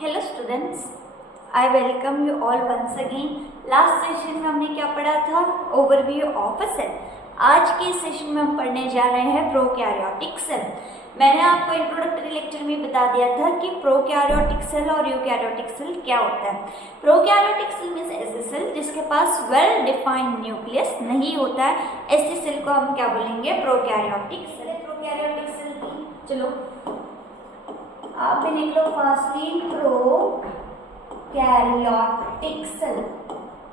Hello students, I welcome you all once again. Last session में हमने क्या पढ़ा था? Overview of a cell. आज के सेशन में हम पढ़ने जा रहे हैं प्रोकैरियोटिक सेल। मैंने आपको इंट्रोडक्टरी लेक्चर में बता दिया था कि प्रोकैरियोटिक सेल और यूकैरियोटिक सेल क्या होता है। प्रोकैरियोटिक सेल मींस ऐसे सेल जिसके पास वेल डिफाइंड न्यूक्लियस नहीं होता है, ऐसे सेल को हम क्या बोलेंगे? Prokaryotic cell. प्रोकैरियोटिक सेल की चलो आप भी लिख लो फास्टली, प्रोकैरियोटिक सेल।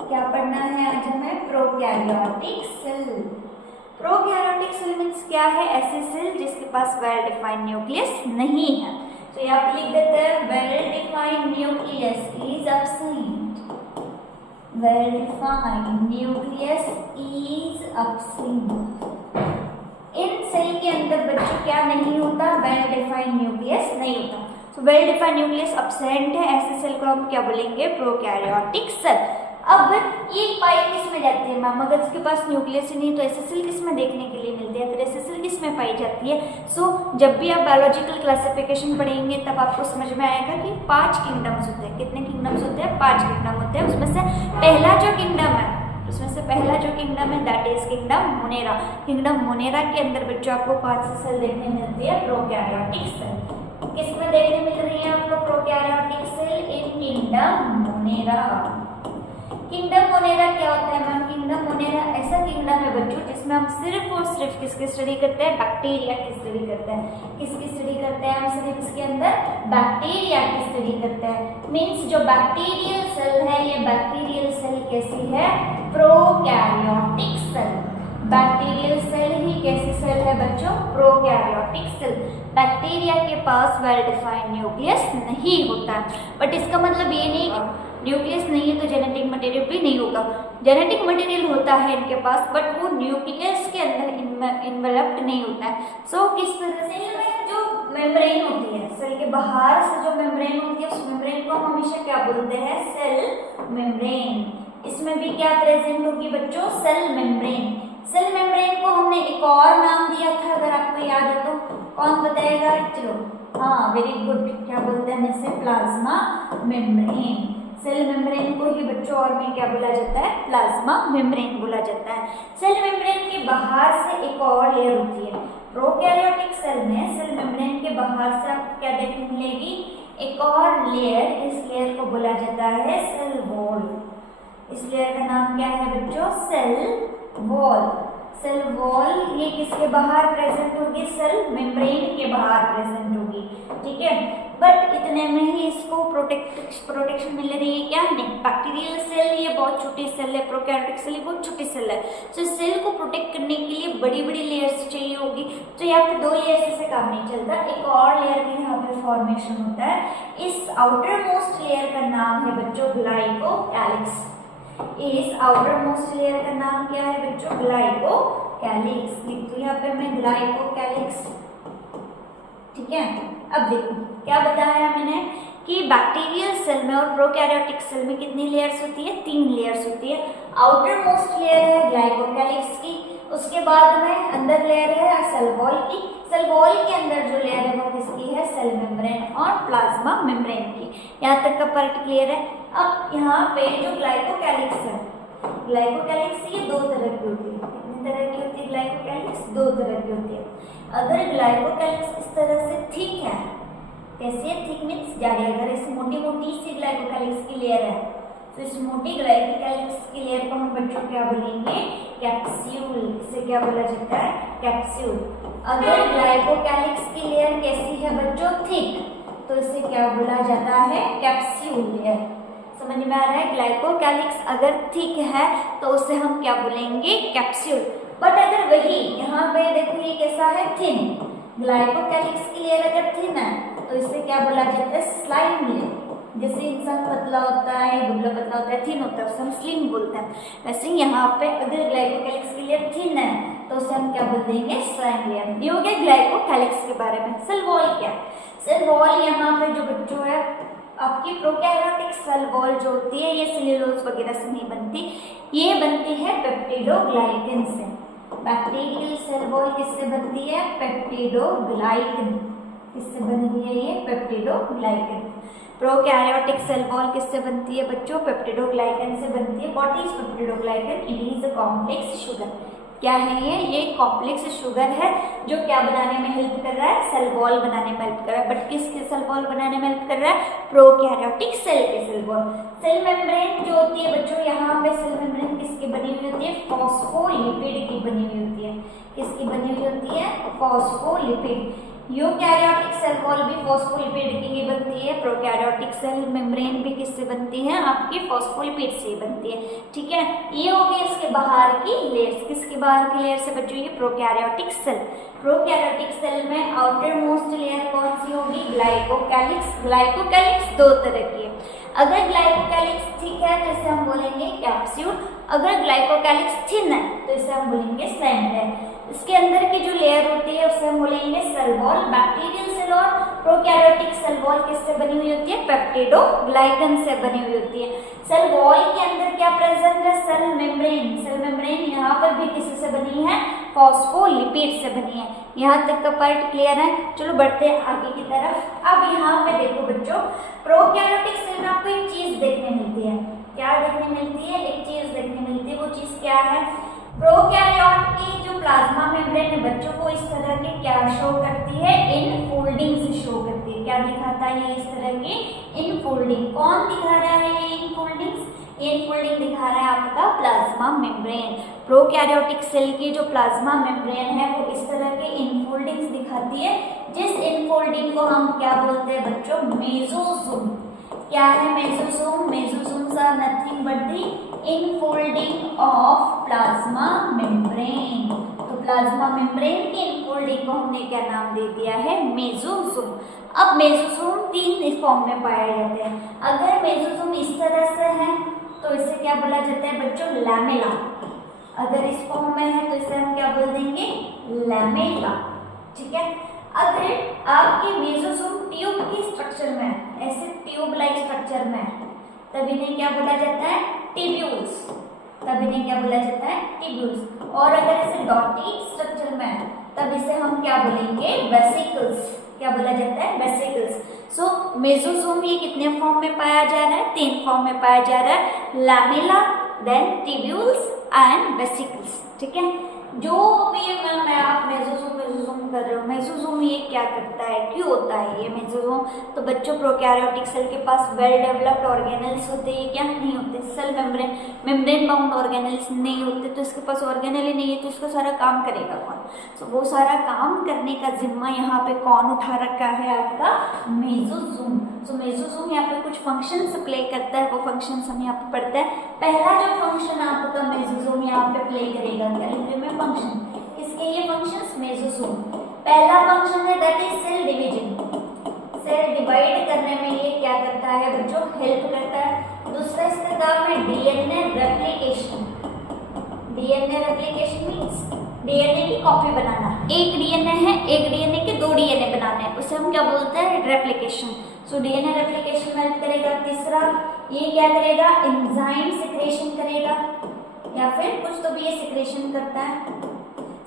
क्या पढ़ना है आज हमें? Prokaryotic cell. Prokaryotic cell means क्या है? ऐसे सेल जिसके पास वेल डिफाइंड न्यूक्लियस नहीं है। तो यहाँ पे लिख देते हैं well defined nucleus is absent. Well defined nucleus is absent. इन सेल के अंदर बच्चों क्या नहीं होता? वेल डिफाइंड न्यूक्लियस नहीं होता। तो वेल डिफाइंड न्यूक्लियस एब्सेंट है, ऐसे सेल को हम क्या बोलेंगे? Prokaryotic cell. अब ये पाई किस में जाती है मैम? अगर इसके पास न्यूक्लियस ही नहीं तो ऐसे सेल किस में देखने के लिए मिलते हैं? फिर ऐसे सेल किस में पाई जाती है? जब भी आप बायोलॉजिकल क्लासिफिकेशन पढ़ेंगे तब आपको समझ में आएगा कि 5 किंगडम्स होते हैं। कितने किंगडम्स होते हैं? 5 किंगडम होते हैं। उसमें से पहला जो किंगडम है that is kingdom Monera. Kingdom Monera के अंदर बच्चों आपको 5 सेल देखने मिलती है प्रोकैरियोटिक सेल। किसमें देखने मिल रही है आपको prokaryotic cell? In kingdom Monera. Kingdom Monera क्या होता है मैम? किंगडम मोनेरा ऐसा किंगडम है बच्चों जिसमें हम सिर्फ और सिर्फ किसकी स्टडी करते हैं? बैक्टीरिया की स्टडी करते हैं। किसकी स्टडी करते हैं? हम सिर्फ इसके अंदर बैक्टीरिया की स्टडी करते हैं। मींस जो बैक्टीरियल सेल है, ये बैक्टीरियल सेल कैसी है? Prokaryotic cell. बैक्टीरियल सेल ही कैसी सेल है बच्चों? Prokaryotic cell. बैक्टीरिया के पास वेल डिफाइंड न्यूक्लियस नहीं होता। बट इसका मतलब ये नहीं कि न्यूक्लियस नहीं है तो जेनेटिक मटेरियल भी नहीं होगा। जेनेटिक मटेरियल होता है इनके पास, बट वो न्यूक्लियस के अंदर इन्वेलप्ड नहीं होता है। किस तरह से में जो मेम्ब्रेन होती है, सेल के बाहर से जो मेम्ब्रेन होती है, उस मेम्ब्रेन को हम हमेशा क्या बोलते हैं? Cell membrane. इसमें भी क्या प्रेजेंट होगी बच्चों? Cell membrane. सेल मेम्ब्रेन को हमने एक और नाम दिया था, अगर आपको याद है तो कौन बताएगा? चलो, हाँ, वेरी गुड। क्या बोलते हैं इसे? Plasma membrane. सेल मेम्ब्रेन को ही बच्चों और में क्या बोला जाता है? प्लाज्मा मेम्ब्रेन बोला जाता है। सेल मेम्ब्रेन के बाहर से एक और लेयर होती है। प्रोकैरियोटिक सेल में सेल मेम्ब्रेन के बाहर से आपको क्या देखने मिलेगी? एक और लेयर। इस लेयर को बोला जाता है सेल वॉल। इस लेयर का नाम क्या है बच्चों? Cell wall. सेल वॉल ये किसके बाहर प्रेजेंट होगी? सेल मेम्ब्रेन के बाहर प्रेजेंट होगी। ठीक है, बट इतने में ही इसको प्रोटेक्शन मिल रही है क्या? नहीं। बैक्टीरियल सेल ये बहुत छोटी सेल है, प्रोकैरियोटिक सेल बहुत छोटी सेल है। तो सेल को प्रोटेक्ट करने के लिए बड़ी बड़ी लेयर्स चाहिए होगी। तो यहाँ पे 2 लेयर्स से काम नहीं चलता, एक और लेयर भी यहाँ पे फॉर्मेशन होता है। इस आउटर मोस्ट लेयर का नाम है बच्चों ग्लाइकोकैलिक्स। इस आउटर मोस्ट लेयर का नाम क्या है बच्चों? ग्लाइकोकैलिक्स। लिख दो यहाँ पे मैं ग्लाइकोकैलिक्स। ठीक है, अब देखो क्या बताया मैंने कि बैक्टीरियल सेल में और प्रोकैरियोटिक सेल में कितनी लेयर्स होती है? 3 लेयर्स होती है। आउटर मोस्ट लेयर है ग्लाइकोकैलिक्स की, उसके बाद में अंदर लेयर है सेल वॉल की। सेल वॉल के अंदर जो लेयर है वो किसकी है? सेल मेम्ब्रेन और प्लाज्मा मेम्ब्रेन की। यहाँ तक का पार्ट क्लियर है। अब यहाँ पे जो ग्लाइकोकैलिक्स है, ग्लाइकोकैलिक्स ये 2 तरह की होती है। कितनी तरह की होती है ग्लाइकोकैलिक्स? 2 तरह की होती है। अगर ग्लाइकोकैलिक्स इस तरह से थिक है, कैसे थिक मीन्स जारी, अगर ऐसी मोटी मोटी सी ग्लाइकोकैलिक्स की लेयर है तो इस मोटी ग्लाइकोकैलिक्स की लेयर को हम बच्चों क्या बोलेंगे? कैप्स्यूल। इसे क्या बोला जाता है? कैप्स्यूल। अगर ग्लाइकोकैलिक्स की लेयर कैसी है बच्चों? थिक, तो इसे क्या बोला जाता है? Capsule layer. समझ में आ रहा है? ग्लाइकोकैलिक्स अगर थिक है तो उसे हम क्या बोलेंगे? कैप्स्यूल। बट अगर वही यहाँ पे देखो ये कैसा है? थिन। ग्लाइकोकैलिक्स की लेयर अगर थिन है तो इसे क्या बोला जाता है? Slime layer. जैसे इंसान पतला होता है, दुबला पतला होता है, थिन होता है, उसे हम स्लिम बोलते हैं। वैसे यहाँ पे अगर ग्लाइकोकैलिक्स की लेयर थिन है तो उसे हम क्या बोल देंगे? Slime layer. ये हो गया ग्लाइकोकैलिक्स के बारे में। सेल वॉल क्या है? सेल वॉल यहाँ पे जो बच्चों है आपकी प्रोकैरियोटिक सेल वॉल जो होती है ये सेल्यूलोज वगैरह से नहीं बनती, ये बनती है पेप्टिडोग्लाइकन से। बैक्टीरियल सेल वॉल किससे बनती है? पेप्टिडोग्लाइकन। किससे बनी हुई है ये? पेप्टिडोग्लाइकन। प्रोकैरियोटिक सेल वॉल किससे बनती है बच्चों? पेप्टिडोग्लाइकन से बनती है। What is peptidoglycan? It is a complex sugar. क्या है ये कॉम्प्लेक्स शुगर है जो क्या बनाने में हेल्प कर रहा है? सेल वॉल बनाने में हेल्प कर रहा है। बट किसके सेल वॉल बनाने में हेल्प कर रहा है? प्रोकैरियोटिक सेल के सेल वॉल। सेल मेम्ब्रेन जो होती है बच्चों, यहाँ पे सेल मेम्ब्रेन किसकी बनी हुई होती है? फॉस्फोलिपिड की बनी हुई होती है। किसकी बनी हुई होती है? फॉस्फोलिपिड। यूकैरियोटिक सेल वॉल भी फॉस्फोलिपिड की बनती है। प्रोकैरियोटिक सेल मेम्ब्रेन भी किससे बनती है? आपकी फॉस्फोलिपिड से बनती है। ठीक है, ये हो गई इसके बाहर की लेयर्स। किसके बाहर की लेयर से बच्चों? ये प्रोकैरियोटिक सेल। प्रोकैरियोटिक सेल में आउटर मोस्ट लेयर कौन सी होगी? ग्लाइकोकैलिक्स। ग्लाइकोकैलिक्स दो तरह की है। अगर ग्लाइकोकैलिक्स ठीक है तो इसे हम बोलेंगे कैप्सूल। अगर ग्लाइकोकैलिक्स थिन है तो इसे हम बोलेंगे स्लैंडर। इसके अंदर की जो लेयर होती है उसे हम बोलेंगे सेल वॉल। बैक्टीरियल सेल और प्रोकैरियोटिक सेल वॉल किससे बनी हुई होती है? पेप्टिडोग्लाइकन से बनी हुई होती है। सेल वॉल के अंदर क्या प्रेजेंट है? Cell membrane. सेल मेम्ब्रेन यहाँ पर भी किसी से बनी है? फॉस्फोलिपिड से बनी है। यहाँ तक का पार्ट क्लियर है? चलो बढ़ते हैं आगे की तरफ। अब यहाँ पे देखो बच्चों, प्रोकैरियोटिक सेल में आपको एक चीज देखने मिलती है। क्या देखने मिलती है? एक चीज देखने मिलती है। वो चीज क्या है? प्रोकैरियोट की जो प्लाज्मा मेम्ब्रेन है बच्चों को इस तरह के क्या शो करती है? इनफोल्डिंग शो करती है। क्या दिखाता है ये? इस तरह की इनफोल्डिंग। कौन दिखा रहा है ये इनफोल्डिंग्स? इनफोल्डिंग दिखा रहा है आपका प्लाज्मा मेम्ब्रेन। प्रोकैरियोटिक सेल की जो प्लाज्मा मेम्ब्रेन है वो इस तरह के इनफोल्डिंग्स दिखाती है, जिस इनफोल्डिंग को हम क्या बोलते हैं बच्चों? मेसोसोम। क्या है mesosome? Mesosomes are nothing but the infolding of plasma membrane. तो प्लाज्मा मेम्ब्रेन की इनफोल्डिंग को हमने क्या नाम दे दिया है? मेसोसोम। अब मेसोसोम तीन फॉर्म में पाए जाते हैं। अगर मेसोसोम इस तरह से है तो इसे क्या बोला जाता है बच्चों? लैमेला। अगर इस फॉर्म में है तो इसे हम क्या बोल देंगे? लैमेला। ठीक है, अगर आपके मेसोसोम ट्यूब की स्ट्रक्चर में, ऐसे ट्यूब लाइक स्ट्रक्चर में, तब इन्हें क्या बोला जाता है? टिब्यूल्स। तब इन्हें क्या बोला जाता है? टिब्यूल्स। और अगर ऐसे डॉटी स्ट्रक्चर में तब इसे हम क्या बोलेंगे? वेसिकल्स। क्या बोला जाता है? वेसिकल्स। सो मेसोसोम ये कितने फॉर्म में पाया जा रहा है? तीन फॉर्म में पाया जा रहा है, lamella, then tubules and vesicles. ठीक है, जो भी मैं आप मेसोसोम कर रहे हो, मेसोसोम ये क्या करता है? क्यों होता है ये मेसोसोम? तो बच्चों प्रोकैरियोटिक सेल के पास वेल डेवलप्ड ऑर्गेनेल्स होते हैं क्या? नहीं होते। सेल मेम्ब्रेन बाउंड ऑर्गेनेल्स नहीं होते, तो इसके पास ऑर्गेनेल ही नहीं है, तो इसका सारा काम करेगा कौन? तो वो सारा काम करने का जिम्मा यहाँ पे कौन उठा रखा है? आपका मेसोसोम। तो मेसोसोम यहाँ पे कुछ फंक्शंस प्ले करता है, वो फंक्शंस हम यहाँ पे पढ़ते हैं। पहला जो फंक्शन आपका मेसोसोम यहाँ पे प्ले करेगा कैलेंडर में फंक्शन, किसके ये फंक्शंस? मेसोसोम। पहला फंक्शन है that is cell division. Cell divide करने में ये क्या करता है बच्चों? हेल्प करता है। दूसरा इसका काम है DNA replication. DNA replication means DNA की कॉपी बनाना। एक डीएनए है, एक डीएनए के दो डीएनए बनाने हैं, उसे हम क्या बोलते हैं? रेप्लिकेशन। सो डीएनए रेप्लिकेशन में हेल्प करेगा। तीसरा ये क्या करेगा? एंजाइम सिक्रेशन करेगा, या फिर कुछ तो भी ये सिक्रेशन करता है।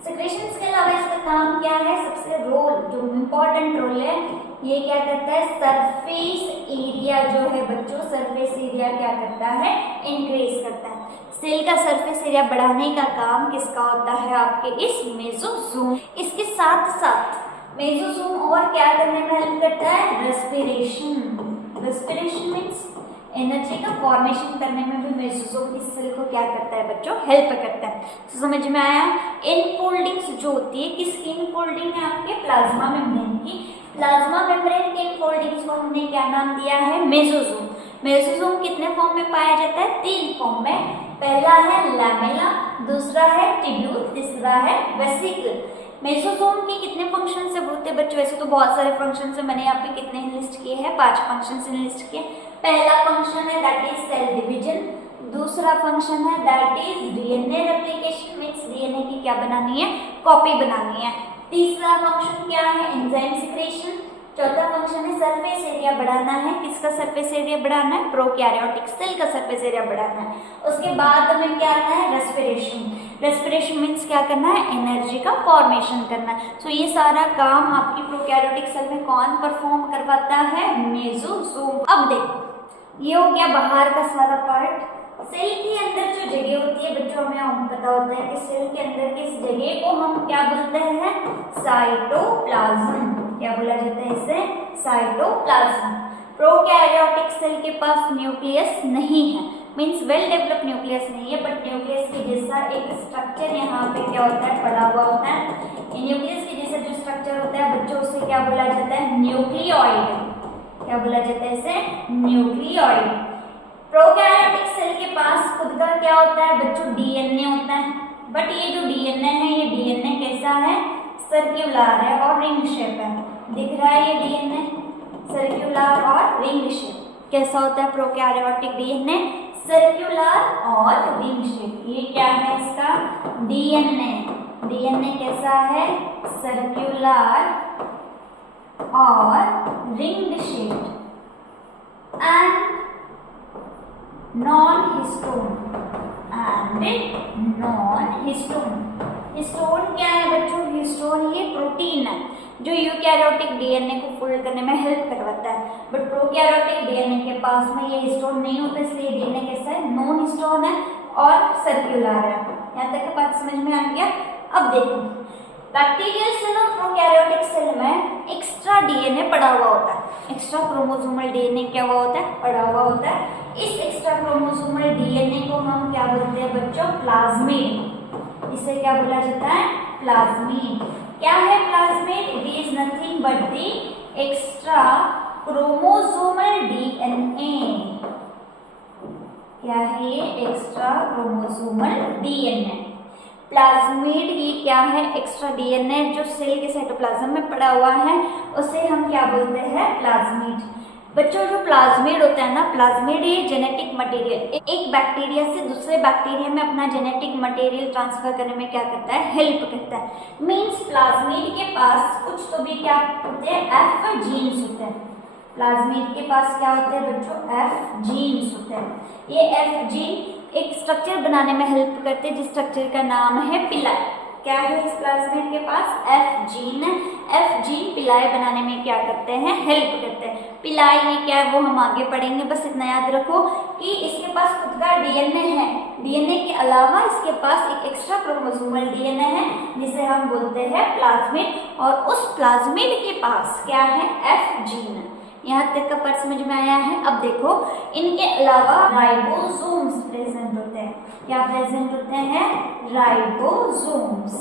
सिक्रेशंस के अलावा इसका काम क्या है? सबसे रोल जो इम्पोर्टेंट रोल है, ये क्या करता है? सरफेस एरिया जो है बच्चों, सरफेस एरिया क्या करता है? इंक्रीज करता है। सेल का सरफेस एरिया बढ़ाने का काम किसका होता है? आपके इस मेसोसोम। इसके साथ साथ मेसोसोम और क्या करने में हेल्प करता है? रेस्पिरेशन। रेस्पिरेशन मीन्स एनर्जी का फॉर्मेशन करने में भी मेसोसोम इस सेल को क्या करता है बच्चों? हेल्प करता है। तो समझ में आया? इनफोल्डिंग्स जो होती है, किसकी इनफोल्डिंग है? आपके प्लाज्मा मेम्ब्रेन की। प्लाज्मा मेम्ब्रेन के इनफोल्डिंग्स को हमने क्या नाम दिया है? मेसोसोम। मेसोसोम कितने फॉर्म में पाया जाता है? तीन फॉर्म में। पहला है लैमेला, दूसरा है टिब्यूल, तीसरा है वेसिकल। मेसोसोम के कितने फंक्शन से होते हैं बच्चों? वैसे तो बहुत सारे फंक्शन है, मैंने यहाँ पे कितने लिस्ट किए हैं? 5 फंक्शन लिस्ट किए। पहला फंक्शन है दैट इज सेल डिवीजन। दूसरा फंक्शन है that is DNA replication, means DNA की क्या बनानी है? कॉपी बनानी है। तीसरा फंक्शन क्या है? Enzyme secretion. चौथा फंक्शन है सरफेस एरिया बढ़ाना है। किसका सरफेस एरिया बढ़ाना है? प्रोकैरियोटिक सेल का सरफेस एरिया बढ़ाना है। उसके बाद हमें क्या आता है? रेस्पिरेशन। रेस्पिरेशन मीन्स क्या करना है? एनर्जी का फॉर्मेशन करना है। सो ये सारा काम आपकी प्रोकैरियोटिक सेल में कौन परफॉर्म करवाता है? मेसोसोम। अब देखो, ये हो गया बाहर का सारा पार्ट। सेल के अंदर जो जगह होती है बच्चों, हमें पता होता है कि सेल के अंदर की इस जगह को हम क्या बोलते हैं? साइटोप्लाज्म। क्या बोला जाता है इसे? साइटोप्लाज्म। प्रोकैरियोटिक सेल के पास न्यूक्लियस नहीं है, मीन्स वेल डेवलप्ड न्यूक्लियस नहीं है, बट न्यूक्लियस के जैसा एक स्ट्रक्चर यहाँ पे क्या होता है? पड़ा हुआ होता है। न्यूक्लियस के जैसा जो स्ट्रक्चर होता है बच्चों, उसे क्या बोला जाता है? न्यूक्लियोइड। क्या बोला जाता है इसे? न्यूक्लियोइड। प्रोकैरियोटिक सेल के पास खुद का क्या होता है बच्चों? डीएनए होता है। बट ये जो डीएनए है, ये डीएनए कैसा है? सर्कुलर है और रिंग शेप है। दिख रहा है ये डीएनए? सर्कुलर और रिंग शेप। कैसा होता है प्रोकैरियोटिक डीएनए? सर्कुलर और रिंग शेप। ये क्या है इसका? डीएनए। डीएनए कैसा है? सर्कुलर और ring shape and non-histone histone क्या है बच्चों? हिस्टोन ये प्रोटीन है जो यूकैरियोटिक डीएनए को फोल्ड करने में हेल्प करवाता है। बट प्रोकैरियोटिक डीएनए के पास में ये हिस्टोन नहीं होता, इसलिए डीएनए कैसा है? नॉन हिस्टोन है और सर्कुलर है। यहाँ तक बात समझ में आ गया? अब देखो, बैक्टीरियल सेल और प्रोकैरियोटिक सेल में एक्स्ट्रा डीएनए पड़ा हुआ होता है। एक्स्ट्रा क्रोमोसोमल डीएनए क्या हुआ होता है? पड़ा हुआ होता है। इस एक्स्ट्रा क्रोमोसोमल डीएनए को हम क्या बोलते हैं बच्चों? प्लाज्मिड। इसे क्या बोला जाता है? प्लाज्मिड। क्या है plasmid? It is nothing but the extra chromosomal DNA. क्या है ये? Extra chromosomal DNA. प्लाज्मिड ये क्या है? एक्स्ट्रा डीएनए जो सेल के साइटोप्लाज्म में पड़ा हुआ है, उसे हम क्या बोलते हैं? प्लाज्मिड। बच्चों जो प्लाज्मिड होता है ना, प्लाज्मिड ये जेनेटिक मटेरियल, एक बैक्टीरिया से दूसरे बैक्टीरिया में अपना जेनेटिक मटेरियल ट्रांसफर करने में क्या करता है? हेल्प करता है। मींस प्लाज्मिड के पास कुछ तो भी क्या होते हैं? एफ जीन्स होते हैं। प्लाज्मिड के पास क्या होते हैं बच्चों? एफ जीन्स होते हैं। ये एफ जीन एक स्ट्रक्चर बनाने में हेल्प करते हैं, जिस स्ट्रक्चर का नाम है पिलाई। क्या है इस प्लाज्मिड के पास? F gene. F gene pili बनाने में क्या करते हैं? हेल्प करते हैं। पिलाई ये क्या है वो हम आगे पढ़ेंगे, बस इतना याद रखो कि इसके पास खुद का डीएनए है। डीएनए के अलावा इसके पास एक एक्स्ट्रा क्रोमोसोमल डीएनए है जिसे हम बोलते हैं प्लाज्मिड, और उस प्लाज्मिड के पास क्या है? F gene. यहाँ तक का पार्ट समझ में आया है? अब देखो, इनके अलावा राइबोसोम्स प्रेजेंट होते हैं। क्या प्रेजेंट होते हैं? राइबोसोम्स।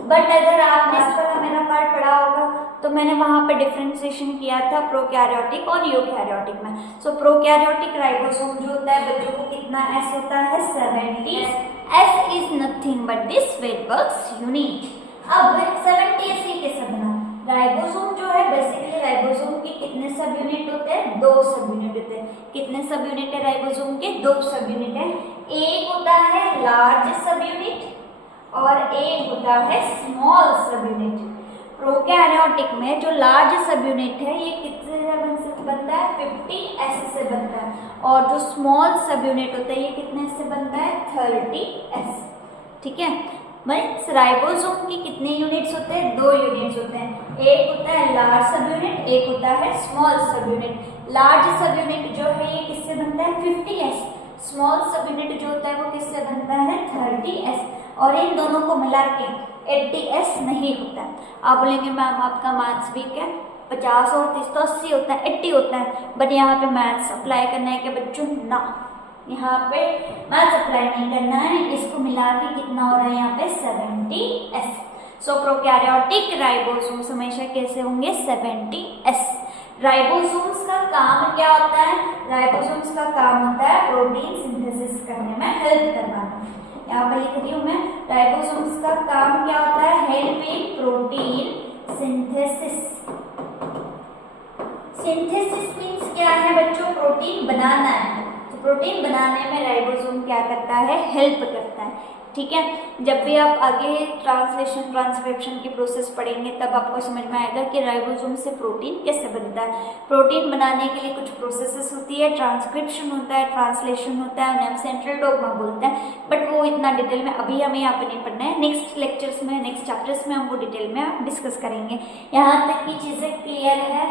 बट अगर आपने इस वाला मेरा पार्ट पढ़ा होगा तो मैंने वहां पे डिफरेंशिएशन किया था प्रोकैरियोटिक और यूकैरियोटिक में। सो प्रोकैरियोटिक राइबोसोम जो होता है बच्चों को कितना एस होता है? 70। S is nothing but this Svedberg unit. अब 70 एस कैसे बना? राइबोसोम जो है बेसिकली राइबोसोम के कितने सब यूनिट होते हैं? 2 सब यूनिट होते हैं। कितने सब यूनिट है राइबोसोम के? 2 सब यूनिट है। एक होता है लार्ज सब यूनिट और एक होता है स्मॉल सब यूनिट। प्रोकैरियोटिक में जो लार्ज सब यूनिट है ये कितने से बनता है? 50s से बनता है, और जो स्मॉल सब यूनिट होता है ये कितने से बनता है? 30s। ठीक है भाई, राइबोसोम की कितने यूनिट्स होते हैं? 2 यूनिट्स होते हैं। एक होता है लार्ज सब यूनिट, एक होता है स्मॉल सब यूनिट। लार्ज सब यूनिट जो है ये किससे बनता है? 50s। स्मॉल सब यूनिट जो होता है वो किससे बनता है? 30s। और इन दोनों को मिला के 80s नहीं होता है। आप बोलेंगे मैम आपका मैथ्स वीक है, 50 और 30 तो 80 होता है, 80 होता है। बट यहाँ पे मैथ्स अप्लाई करना है क्या बच्चों? ना, यहाँ पे मैथ्स अप्लाई नहीं करना है। इसको मिला के कितना हो रहा है यहाँ पे? 70s। सो प्रोकैरियोटिक राइबोसोम्स हमेशा कैसे होंगे? 70s। राइबोसोम्स का काम क्या होता है? राइबोसोम्स का काम होता है प्रोटीन सिंथेसिस करने में हेल्प करवाना। यहाँ पर लिख रही हूँ मैं, राइबोसोम्स का काम क्या होता है? Help in protein synthesis. Synthesis means क्या है बच्चों? प्रोटीन बनाना है। तो प्रोटीन बनाने में राइबोसोम क्या करता है? हेल्प करता है। ठीक है। जब भी आप आगे ट्रांसलेशन ट्रांसक्रिप्शन की प्रोसेस पढ़ेंगे तब आपको समझ में आएगा कि राइबोसोम से प्रोटीन कैसे बनता है। प्रोटीन बनाने के लिए कुछ प्रोसेसेस होती है, ट्रांसक्रिप्शन होता है, ट्रांसलेशन होता है, उन्हें हम सेंट्रल डोग्मा बोलते हैं, बट वो इतना डिटेल में अभी हमें यहाँ पे नहीं पढ़ना है। नेक्स्ट लेक्चर्स में, नेक्स्ट चैप्टर्स में हम वो डिटेल में डिस्कस करेंगे। यहाँ तक की चीज़ें क्लियर है।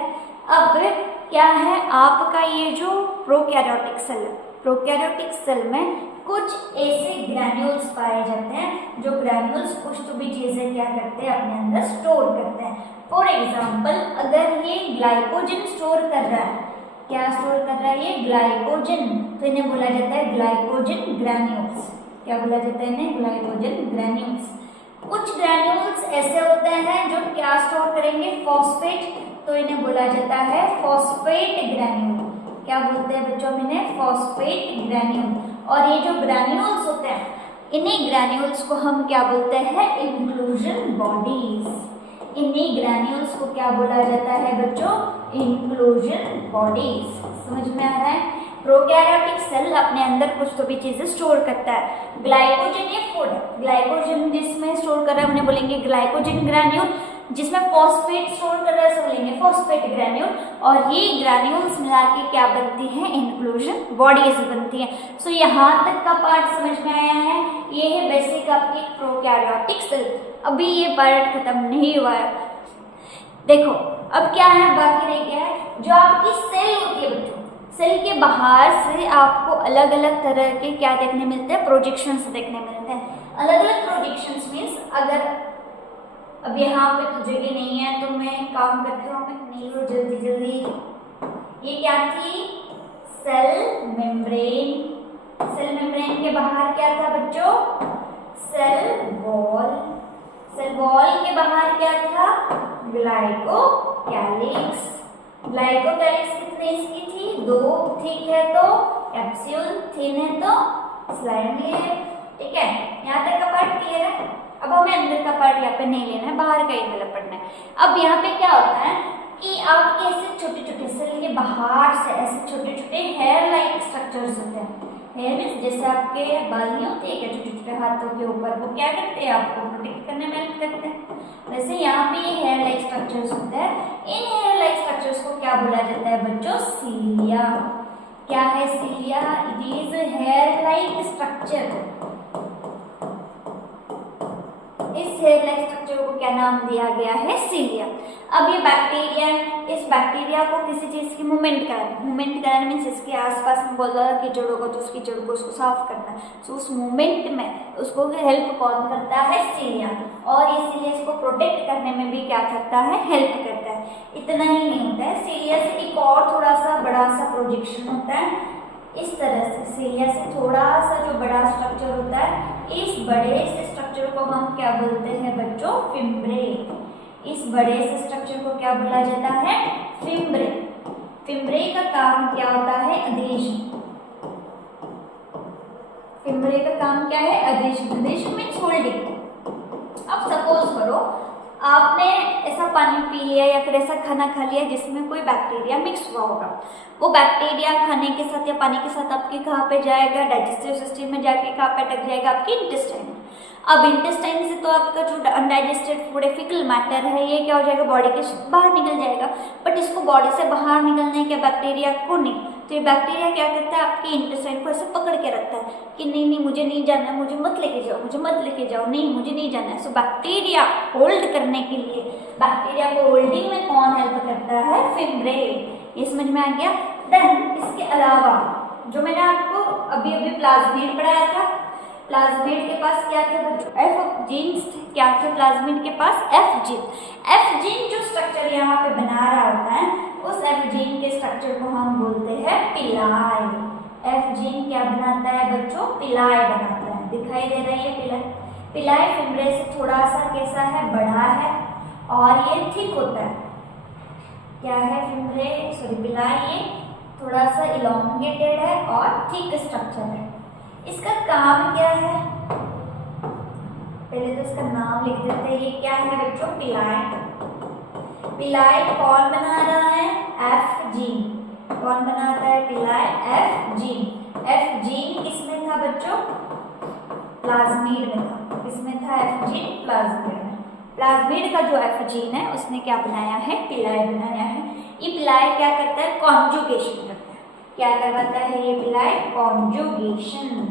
अब क्या है आपका ये जो प्रोकैरियोटिक सेल है, प्रोकैरियोटिक सेल में कुछ ऐसे ग्रैन्यूल्स पाए जाते हैं जो ग्रैन्यूल्स कुछ तो भी चीजें क्या करते हैं अपने अंदर स्टोर करते हैं। फॉर एग्जांपल अगर ये ग्लाइकोजन स्टोर कर रहा है, क्या स्टोर कर रहा है ये ग्लाइकोजन, तो इन्हें बोला जाता है ग्लाइकोजन ग्रैन्यूल्स। क्या बोला जाता है इन्हें? Glycogen granules. कुछ ग्रैन्यूल्स ऐसे होते हैं जो क्या स्टोर करेंगे? फॉस्फेट, तो इन्हें बोला जाता है फॉस्फेट ग्रैन्यूल। क्या बोलते हैं बच्चों इन्हें? Phosphate granule. और ये जो ग्रैन्यूल्स होते हैं, इन्हीं ग्रैन्यूल्स को हम क्या बोलते हैं? Inclusion bodies. इन्हीं ग्रैन्यूल्स को क्या बोला जाता है बच्चों? Inclusion bodies. समझ में आ रहा है? प्रोकैरियोटिक सेल अपने अंदर कुछ तो भी चीजें स्टोर करता है। ग्लाइकोजन ये फूड, ग्लाइकोजन जिसमें स्टोर कर रहा है उन्हें बोलेंगे ग्लाइकोजन ग्रैन्यूल, जिसमें फॉस्फेट स्टोर कर रहा है उसे बोलेंगे फॉस्फेट ग्रैन्यूल। और ये ग्रैन्यूल्स मिला के क्या बनती है? इंक्लूजन बॉडीज बनती है। सो यहाँ तक का पार्ट समझ में आया है। ये है बेसिक आपकी प्रोकैरियोटिक सेल। अभी ये पार्ट खत्म नहीं हुआ है। देखो अब क्या है, बाकी रह गया है जो आपकी सेल होती है बच्चों। सेल के बाहर से आपको अलग अलग तरह के क्या देखने मिलते हैं? प्रोजेक्शंस देखने मिलते हैं। अलग अलग प्रोजेक्शंस मीन्स अगर अब यहाँ पे तो जगह नहीं है तो मैं काम करती हूँ, मैं नहीं हूँ जल्दी जल्दी। ये क्या थी? Cell membrane. सेल मेम्ब्रेन के बाहर क्या था बच्चों? Cell wall. सेल वॉल के बाहर क्या था? ग्लाइकोकैलिक्स। ग्लाइकोकैलिक्स कितने इसकी थी? 2। ठीक है तो कैप्सूल, थिन है तो स्लाइमी है। ठीक है, यहाँ तक का पार्ट क्लियर है। अब हमें अंदर का पार्ट यहाँ पे नहीं लेना है, बाहर का ही मतलब पढ़ना है। अब यहाँ पे क्या होता है कि आपके ऐसे छोटे छोटे सेल के बाहर से ऐसे छोटे छोटे हेयर लाइक स्ट्रक्चर्स होते हैं। हेयर मीन्स जैसे आपके बाल नहीं होते हैं क्या छोटे छोटे हाथों के ऊपर, वो क्या करते हैं? आपको प्रोटेक्ट करने में हेल्प करते हैं। वैसे यहाँ पे ये हेयर लाइक स्ट्रक्चर्स होते हैं। इन हेयर लाइक स्ट्रक्चर्स को क्या बोला जाता है बच्चों? सीलिया। क्या है cilia? It is hair like structure. इस हेयर लाइक स्ट्रक्चर को क्या नाम दिया गया है? सीलिया। अब ये बैक्टीरिया, इस बैक्टीरिया को किसी चीज की मूवमेंट कराना मीन्स इसके आसपास में बहुत ज्यादा कीचड़ होगा तो उस कीचड़ को उसको साफ करना है। तो उस मूवमेंट में उसको हेल्प कौन करता है? सीलिया। और ये सीलिया इसको प्रोटेक्ट करने में भी क्या करता है? हेल्प करता है। इतना ही नहीं होता है, सीलिया से एक और थोड़ा सा बड़ा सा प्रोजेक्शन होता है। इस तरह से सीलिया से थोड़ा सा जो बड़ा स्ट्रक्चर होता है, इस बड़े से स्ट्रक्चर को हम क्या बोलते हैं बच्चों? फिम्ब्रे। इस बड़े से स्ट्रक्चर को क्या बोला जाता है? फिम्ब्रे। फिम्ब्रे का काम क्या होता है? अधेशन। फिम्ब्रे का काम क्या है? अधेशन। अधेशन मीन्स होल्डिंग। अब सपोज करो आपने ऐसा पानी पी लिया या फिर ऐसा खाना खा लिया जिसमें कोई बैक्टीरिया मिक्स हुआ होगा। वो बैक्टीरिया खाने के साथ या पानी के साथ आपके कहाँ पे जाएगा? डाइजेस्टिव सिस्टम में जाके कहाँ पे अटक जाएगा? आपके इंटेस्टाइन में। अब इंटेस्टाइन से तो आपका जो अनडाइजेस्टेड फूड है, फिकल मैटर है, ये क्या हो जाएगा? बॉडी के बाहर निकल जाएगा। बट इसको बॉडी से बाहर निकलने के बैक्टीरिया को नहीं, तो ये बैक्टीरिया क्या करता है? आपके इंटेस्टाइन को ऐसे पकड़ के रखता है कि नहीं नहीं मुझे नहीं जाना है, मुझे मत लेके जाओ, मुझे मत लेके जाओ, नहीं मुझे नहीं जाना है। सो बैक्टीरिया होल्ड करने के लिए, बैक्टीरिया को होल्डिंग में कौन हेल्प करता है? फिम्ब्रे। ये समझ में आ गया। देन इसके अलावा जो मैंने आपको अभी अभी प्लाज्मिड पढ़ाया था, प्लाज्मिड के पास क्या थे बच्चों? एफ जीन्स थे। क्या थे प्लाज्मिड के पास? F gene. एफ जीन जो स्ट्रक्चर यहाँ पे बना रहा होता है, उस एफ जीन के स्ट्रक्चर को हम बोलते हैं पिलाई। एफ जीन क्या बनाता है बच्चों? पिलाई बनाता है। दिखाई दे रही है पिलाई? पिलाई फिम्ब्रे से थोड़ा सा कैसा है? बड़ा है और ये थिक होता है। क्या है फिम्ब्रे? सॉरी पिलाई ये थोड़ा सा इलोंगेटेड है और थिक स्ट्रक्चर है। इसका काम क्या है? पहले तो इसका नाम लिख देते हैं। ये क्या है बच्चों? पिलाई। पिलाई कौन बना रहा है? F gene. कौन बनाता है पिलाई? F gene. एफ जीन किसमें था बच्चों? प्लाज्मिड में था। किसमें था? एफ जीन प्लाज्मिड में। प्लाज्मिड का जो एफ जीन है उसने क्या बनाया है? पिलाय बनाया है। ये पिलाय क्या करता है? कॉन्जुगेशन करता है। क्या करवाता है ये पिलाय? कॉन्जुगेशन।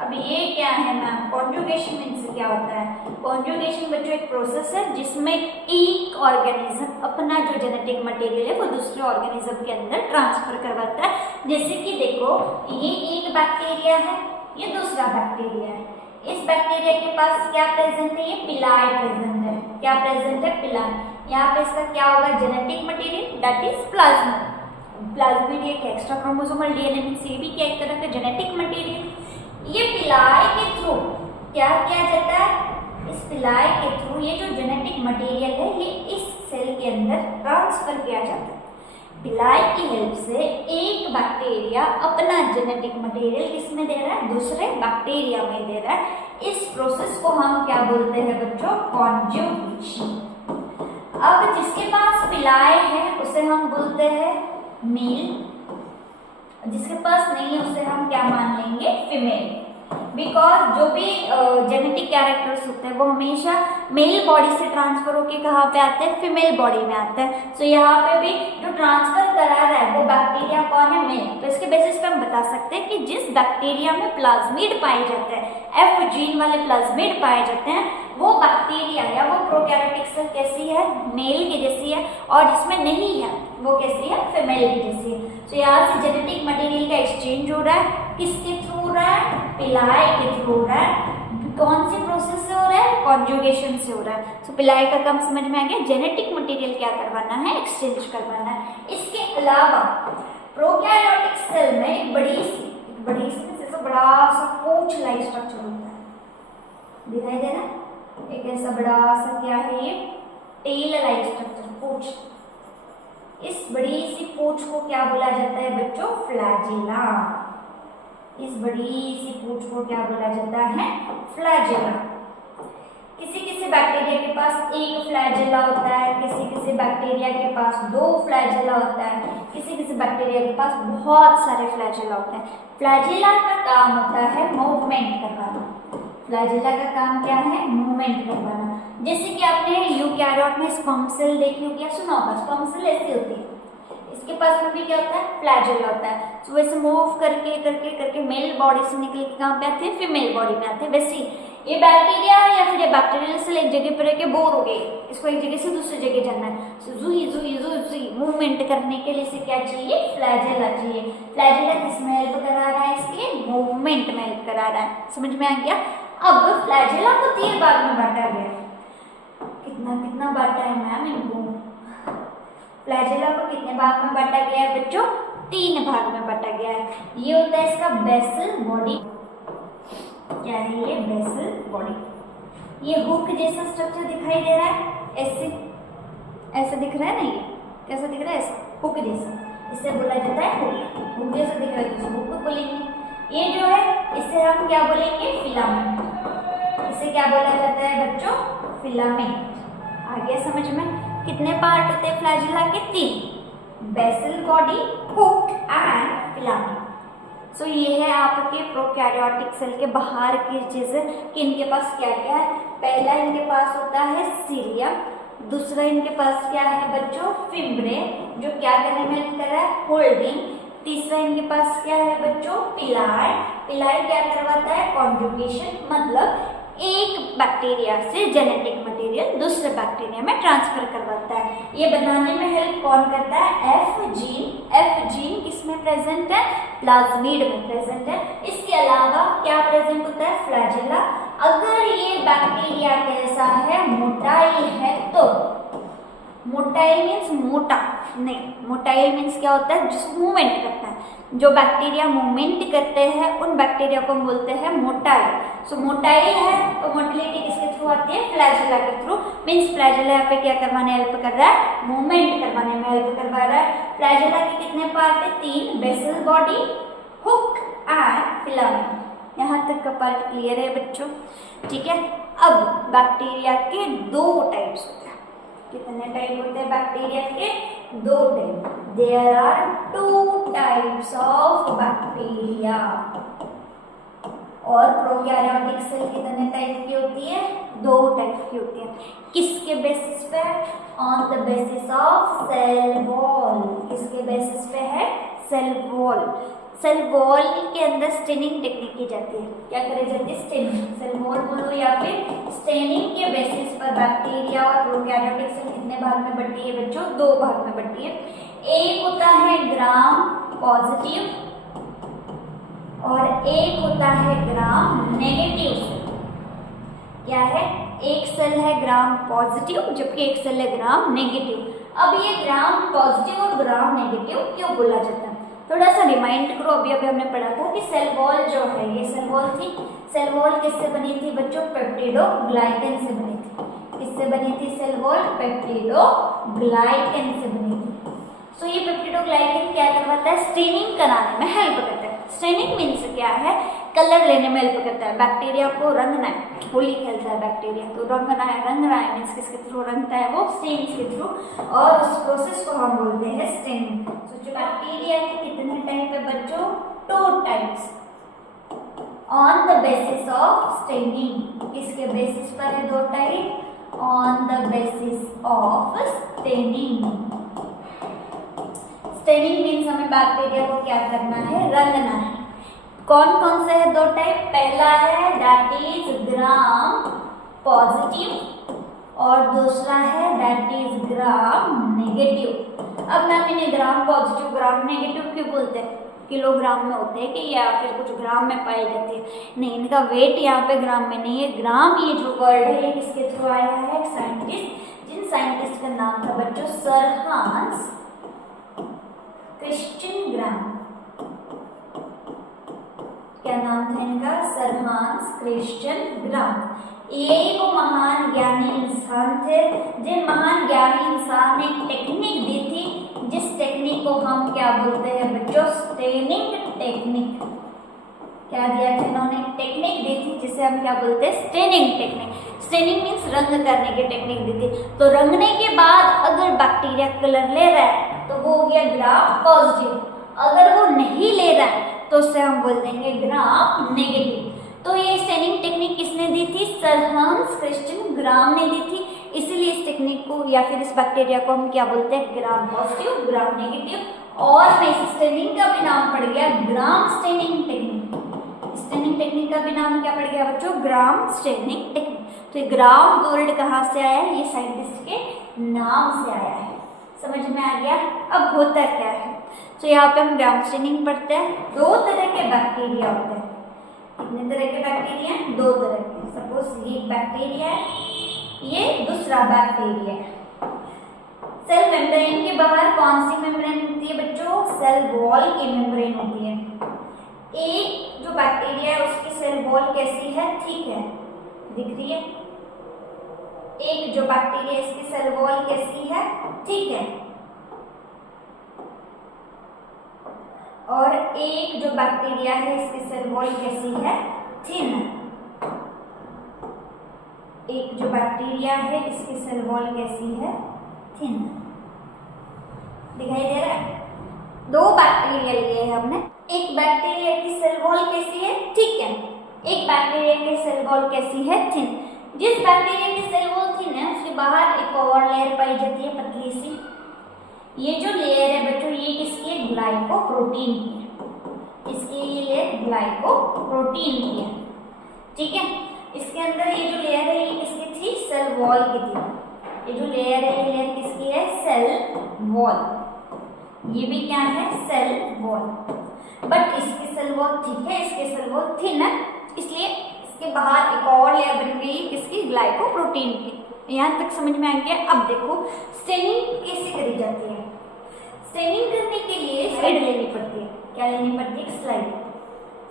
अब ये क्या है मैम? कॉन्जुगेशन मीन्स क्या होता है? कॉन्जुगेशन बच्चों एक प्रोसेस है जिसमें एक ऑर्गेनिज्म अपना जो जेनेटिक मटेरियल है वो दूसरे ऑर्गेनिज्म के अंदर ट्रांसफर करवाता है। जैसे कि देखो, ये एक बैक्टीरिया है, ये दूसरा बैक्टीरिया है। इस बैक्टीरिया के पास क्या प्रेजेंट है? ये पिलाय प्रेजेंट है। क्या प्रेजेंट है? पिलाय। यहाँ पे इसका क्या होगा? Genetic material that is plasmid. Plasmid एक एक्स्ट्रा क्रोमोसोमल डीएनए मींस ये भी क्या एक तरह का जेनेटिक मटेरियल। ये पिलाय के थ्रू क्या किया जाता है? इस पिलाय के थ्रू ये जो जेनेटिक मटेरियल है ये इस सेल के अंदर ट्रांसफर किया जाता है। पिलाय की हेल्प से एक बैक्टीरिया अपना जेनेटिक मटेरियल किसमें दे रहा है? दूसरे बैक्टीरिया में दे रहा है। इस प्रोसेस को हम क्या बोलते हैं बच्चों? कॉन्जुगेशन। अब जिसके पास पिलाय है उसे हम बोलते हैं मेल, जिसके पास नहीं है उसे हम क्या मान लेंगे? फीमेल। बिकॉज जो भी जेनेटिक कैरेक्टर्स होते हैं वो हमेशा मेल बॉडी से ट्रांसफर होके कहाँ पे आते हैं? फीमेल बॉडी में आते हैं। सो यहाँ पे भी जो ट्रांसफर करा रहा है वो बैक्टीरिया कौन है? मेल। तो इसके बेसिस पे हम बता सकते हैं कि जिस बैक्टीरिया में प्लाज्मिड पाए जाते हैं, एफ जीन वाले प्लाज्मिड पाए जाते हैं, वो बैक्टीरिया या वो प्रोकैरियोटिक सेल कैसी है? मेल की जैसी है। और जिसमें नहीं है वो कैसी है? फीमेल की जैसी है। तो यहाँ से जेनेटिक मटेरियल का एक्सचेंज हो रहा है। किसके थ्रू हो रहा है? पिलाय के थ्रू हो रहा है। कौन सी प्रोसेस से हो रहा है? कॉन्जुगेशन से हो रहा है। तो पिलाय का काम समझ में आ गया। जेनेटिक मटेरियल क्या करवाना है? एक्सचेंज करवाना है। इसके अलावा प्रोकैरियोटिक सेल में एक बड़ी सी जैसा बड़ा सा पूंछ लाई स्ट्रक्चर होता है। दिखाई दे रहा है? एक ऐसा बड़ा सा क्या है ये? टेल लाइक स्ट्रक्चर, पूंछ। इस बड़ी सी पूंछ को क्या बोला जाता है बच्चों? फ्लैजिला। इस बड़ी सी पूंछ को क्या बोला जाता है? फ्लैजिला। किसी किसी बैक्टीरिया के पास एक फ्लैजिला होता है, किसी किसी बैक्टीरिया के पास दो फ्लैजिला होता है, किसी किसी बैक्टीरिया के पास बहुत सारे फ्लैजिला होते हैं। फ्लैजिला का काम होता है मूवमेंट करवाना। फ्लैजिला का काम क्या है? मूवमेंट करवाना। जैसे कि आपने यूकैरियोट में स्पर्म सेल देखी होगी या सुना होगा, स्पर्म सेल ऐसी होती है। इसके पास में भी क्या होता है? फ्लैजिला होता है। तो वैसे मूव करके करके करके मेल बॉडी से निकल के कहाँ पे आते हैं? फीमेल बॉडी में आते हैं। वैसे ये बैक्टीरिया या फिर ये बैक्टीरियल सेल एक जगह पर रह के बोर हो गए, इसको एक जगह से दूसरी जगह जाना है। सो जुई जुई जुई जुई मूवमेंट करने के लिए इसे क्या चाहिए? फ्लैजिला चाहिए। फ्लैजिला किसमें हेल्प करा रहा है? इसके मूवमेंट में हेल्प करा रहा है। समझ में आ गया? अब फ्लैजिला को 3 भाग में बांटा गया है। कितना बांटा है मैम इनको? फ्लैजिला को कितने भाग में बांटा गया है बच्चों? 3 भाग में बांटा गया है। ये होता है इसका बेसल बॉडी। क्या है ये? Basal body. ये हुक जैसा स्ट्रक्चर दिखाई दे रहा है, ऐसे दिख रहा है ना? ये कैसा दिख रहा है? ऐसा हुक जैसा। इसे बोला जाता है हुक। हुक जैसा दिख रहा है तो हुक बोलेंगे। ये जो है इसे हम क्या बोलेंगे? फिलामेंट। इसे क्या बोला जाता है बच्चों? फिलामेंट। आ गया समझ में? कितने पार्ट होते हैं फ्लैजिला के? 3, basal body, hook and filament. So ये है आपके प्रोकैरियोटिक सेल के बाहर की चीजें कि इनके पास क्या क्या है। पहला इनके पास होता है सीलियम, दूसरा इनके पास क्या है बच्चों? फिम्ब्रे, जो क्या करने में हेल्प कर रहा है? होल्डिंग। तीसरा इनके पास क्या है बच्चों? पिलाय। पिलाय क्या करवाता है? कॉन्जुगेशन। मतलब एक बैक्टीरिया से जेनेटिक मटेरियल दूसरे बैक्टीरिया में ट्रांसफर करवाता है। ये बनाने में हेल्प कौन करता है? F gene. एफ जीन किसमें प्रेजेंट है? प्लाज्मिड में प्रेजेंट है। इसके अलावा क्या प्रेजेंट होता है? फ्लैजिला। अगर ये बैक्टीरिया कैसा है? मोटाइल है तो। मोटाइल मीन्स मोटा नहीं, मोटाइल मीन्स क्या होता है? जिसको मूवमेंट करता है। जो बैक्टीरिया मूवमेंट करते हैं उन बैक्टीरिया को हम बोलते हैं मोटाइल। सो मोटाइल है तो मोटिलिटी किसके थ्रू आती है? फ्लैजिला के थ्रू। मीन्स फ्लैजिला यहाँ पे क्या करवाने हेल्प कर रहा है? मूवमेंट करवाने में हेल्प करवा रहा है। फ्लैजिला के कितने पार्ट है? 3, basal body, hook and filament. यहाँ तक का पार्ट क्लियर है बच्चों? ठीक है। अब बैक्टीरिया के 2 टाइप्स होते हैं। कितने टाइप होते हैं बैक्टीरिया के? 2 type. There are 2 types of bacteria. और प्रोकैरियोटिक सेल कितने टाइप की होती है? 2 टाइप की होती है। किसके बेसिस पे? On the basis of cell wall. किसके बेसिस पे है? Cell wall. सेल वॉल के अंदर स्टेनिंग टेक्निक की जाती है। क्या करी जाती है? स्टेनिंग। सेल वॉल बोलो या फिर स्टेनिंग के बेसिस पर बैक्टीरिया और प्रोकैरियोटिक सेल कितने भाग में बंटी है बच्चों? 2 भाग में बंटी है। एक होता है ग्राम पॉजिटिव और एक होता है ग्राम नेगेटिव सेल। क्या है? एक सेल है ग्राम पॉजिटिव जबकि एक सेल है ग्राम नेगेटिव। अब ये ग्राम पॉजिटिव और ग्राम नेगेटिव क्यों बोला जाता है? थोड़ा सा रिमाइंड करो। अभी हमने पढ़ा था कि सेल वॉल जो है, ये सेल वॉल थी। सेल वॉल किससे बनी थी बच्चों? पेप्टिडोग्लाइकन से बनी थी। किससे बनी थी सेल वॉल? पेप्टिडोग्लाइकन से बनी थी। सो ये पेप्टिडोग्लाइकन क्या करवाता है? स्टेनिंग कराने में हेल्प करता है। स्टेनिंग मीन्स क्या है? कलर लेने में हेल्प करता है। बैक्टीरिया को रंगना है, होली खेलता है बैक्टीरिया, तो रंगना है, रंग रहा है मीन्स किसके थ्रू रंगता है? वो स्टेनिंग के थ्रू, और उस प्रोसेस को हम बोलते हैं स्टेनिंग। तो जो बैक्टीरिया के कितने टाइप है बच्चों? 2 types on the basis of staining. किसके बेसिस पर है 2 type? On the basis of staining. Staining means हमें बैक्टीरिया को क्या करना है? रंगना है। कौन कौन से है 2 टाइप? पहला है दैट इज ग्राम पॉजिटिव और दूसरा है दैट इज ग्राम नेगेटिव। अब मैम इन्हें ग्राम पॉजिटिव ग्राम नेगेटिव क्यों बोलते हैं? किलोग्राम में होते हैं कि या फिर कुछ ग्राम में पाई जाती है? नहीं, इनका वेट यहाँ पे ग्राम में नहीं है। ग्राम ये जो वर्ड है किसके थ्रू आया है? एक साइंटिस्ट, जिन साइंटिस्ट का नाम था बच्चों सर हांस क्रिश्चियन ग्राम। क्या नाम था इनका? सर हांस क्रिश्चियन ग्राम। ये वो महान ज्ञानी इंसान थे जिन महान ज्ञानी इंसान ने टेक्निक दी थी, जिस टेक्निक को हम क्या बोलते हैं बच्चों? Staining technique. क्या दिया था इन्होंने? टेक्निक दी थी जिसे हम क्या बोलते हैं? Staining technique. स्टेनिंग मीन्स रंग करने की टेक्निक दी थी। तो रंगने के बाद अगर बैक्टीरिया कलर ले रहा है तो वो हो गया ग्राम पॉजिटिव। अगर वो नहीं ले रहा है तो उससे हम बोल देंगे ग्राम नेगेटिव। तो ये स्टेनिंग टेक्निक किसने दी थी? सर हांस क्रिश्चियन ग्राम ने दी थी। इसीलिए इस टेक्निक को या फिर इस बैक्टीरिया को हम क्या बोलते हैं? Gram positive gram negative. और इस स्टेनिंग का भी नाम पड़ गया gram staining technique. Staining technique का भी नाम क्या पड़ गया बच्चों? Gram staining technique. तो ये ग्राम वर्ड कहाँ से आया है? ये साइंटिस्ट के नाम से आया है। समझ में आ गया? अब होता क्या है? तो यहाँ पे हम ग्राम स्टेनिंग पढ़ते हैं। 2 तरह के बैक्टीरिया होते हैं। कितने तरह के बैक्टीरिया हैं? 2 तरह के। सपोज ये एक बैक्टीरिया है, ये दूसरा बैक्टीरिया है। सेल मेम्ब्रेन के बाहर कौन सी मेम्ब्रेन होती है बच्चों? सेल वॉल की मेम्ब्रेन होती है। एक जो बैक्टीरिया है उसकी सेल वॉल कैसी है? ठीक है, दिख रही है। एक जो बैक्टीरिया इसकी सेल वॉल कैसी है? ठीक है। और एक जो बैक्टीरिया है इसकी सेल वॉल कैसी है? थिन। एक जो बैक्टीरिया है इसकी सेल वॉल कैसी है? थिन। दिखाई दे रहा है? 2 बैक्टीरिया लिए हैं हमने। एक बैक्टीरिया की सेल वॉल कैसी है? ठीक है। एक बैक्टीरिया की सेल वॉल कैसी है? थिन। जिस बैक्टीरिया की सेल वॉल थिन है उसके बाहर एक और लेयर पाई जाती है, पतली सी। ये जो लेयर है बच्चों ये किसकी है? ग्लाइकोप्रोटीन की है। इसकी ये लेयर ग्लाइकोप्रोटीन की है। ठीक है। इसके अंदर ये जो लेयर है ये किसकी थी? सेल वॉल की थी। ये जो लेयर है ये लेयर किसकी है? Cell wall. ये भी क्या है? Cell wall. बट इसकी सेल वॉल ठीक है, इसकी सेल वॉल थिन है, इसलिए इसके बाहर एक और लेयर बन गई किसकी? ग्लाइकोप्रोटीन की। यहाँ तक समझ में आ गया? अब देखो स्टेनिंग कैसे करी जाती है। स्टेनिंग करने के लिए स्लाइड लेनी पड़ती है। क्या लेनी पड़ती है? स्लाइड।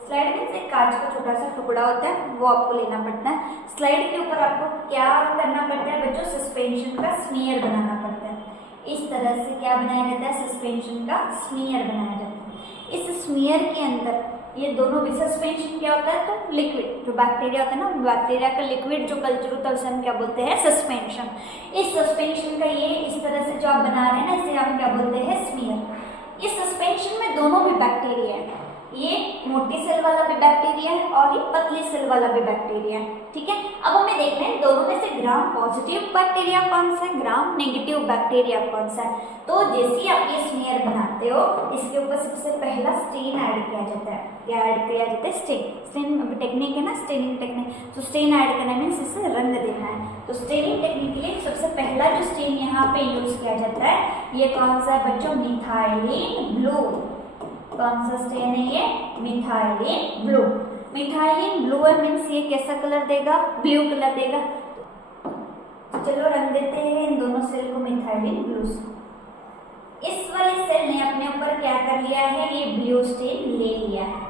स्लाइड में एक कांच का छोटा सा टुकड़ा होता है, वो आपको लेना पड़ता है। स्लाइड के ऊपर आपको क्या करना पड़ता है बच्चों? सस्पेंशन का स्मीयर बनाना पड़ता है। इस तरह से क्या बनाया जाता है? सस्पेंशन का स्मीयर बनाया जाता है। इस स्मीयर के अंदर ये दोनों भी सस्पेंशन क्या होता है? तो लिक्विड जो बैक्टीरिया होता है ना, बैक्टीरिया का लिक्विड जो कल्चर होता है उसे हम क्या बोलते हैं? सस्पेंशन। इस सस्पेंशन का ये इस तरह से जो आप बना रहे हैं ना, इसे हम क्या बोलते हैं? स्मीयर। इस सस्पेंशन में दोनों भी बैक्टीरिया है। ये मोटी सेल वाला भी बैक्टीरिया है और ये पतली सेल वाला भी बैक्टीरिया है, ठीक है। अब हमें देखना है दोनों में से ग्राम पॉजिटिव बैक्टीरिया कौन सा है, ग्राम नेगेटिव बैक्टीरिया कौन सा है। तो जैसे ही आप ये स्मीयर बनाते हो, इसके ऊपर सबसे पहला स्टेन ऐड किया जाता है। क्या ऐड किया जाता है? स्टेन टेक्निक है ना, स्टेनिंग टेक्निक। तो स्टेन ऐड करना मीन्स इसे रंग देना है। तो स्टेनिंग टेक्निक के लिए सबसे पहला जो स्टेन यहाँ पे यूज किया जाता है, ये कौन सा है बच्चों? Methylene blue. कौन सा स्टेन है ये? Methylene blue. मिथाइलिन ब्लू है मीन्स ये कैसा कलर देगा? ब्लू कलर देगा। तो चलो रंग देते हैं इन दोनों सेल को मिथाइलिन ब्लू से। इस वाले सेल ने अपने ऊपर क्या कर लिया है? ये ब्लू स्टेन ले लिया है,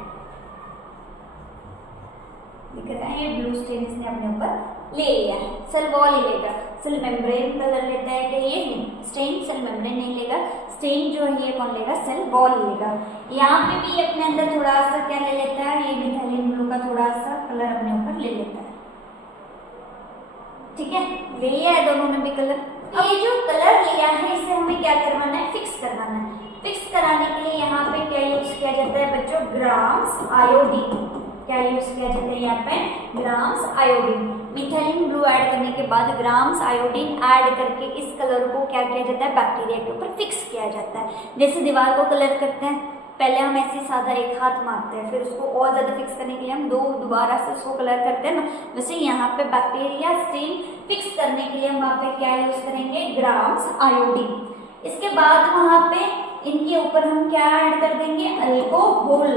दिख रहा है? ये ब्लू स्टेन इसने अपने ऊपर ले लिया है। सेल वॉल ही लेगा, सेल मेम्ब्रेन कलर लेता है कि ये स्टेन सेल मेम्ब्रेन नहीं लेगा, स्टेन जो है ये कौन लेगा? सेल वॉल लेगा। यहाँ पे भी ये अपने अंदर थोड़ा सा क्या ले लेता है? ये मिथाइलिन ब्लू का थोड़ा सा कलर अपने ऊपर ले लेता है, ठीक है। ले लिया है दोनों ने भी कलर। अब ये जो कलर लिया है इसे हमें क्या करवाना है? फिक्स करवाना है। फिक्स कराने के लिए यहाँ पे क्या यूज किया जाता है बच्चों? Grams iodine. क्या यूज किया जाता है यहाँ पे? Grams iodine. Methylene blue add करने के बाद ग्राम्स आयोडीन ऐड करके इस कलर को क्या किया जाता है? बैक्टीरिया के ऊपर फिक्स किया जाता है। जैसे दीवार को कलर करते हैं, पहले हम ऐसे सादा एक हाथ मारते हैं, फिर उसको और ज्यादा फिक्स करने के लिए हम दोबारा से उसको कलर करते हैं ना, वैसे यहाँ पे बैक्टीरिया स्टेन फिक्स करने के लिए हम वहाँ पे क्या यूज करेंगे? Grams iodine. इसके बाद वहाँ पे इनके ऊपर हम क्या ऐड कर देंगे? अल्कोहल।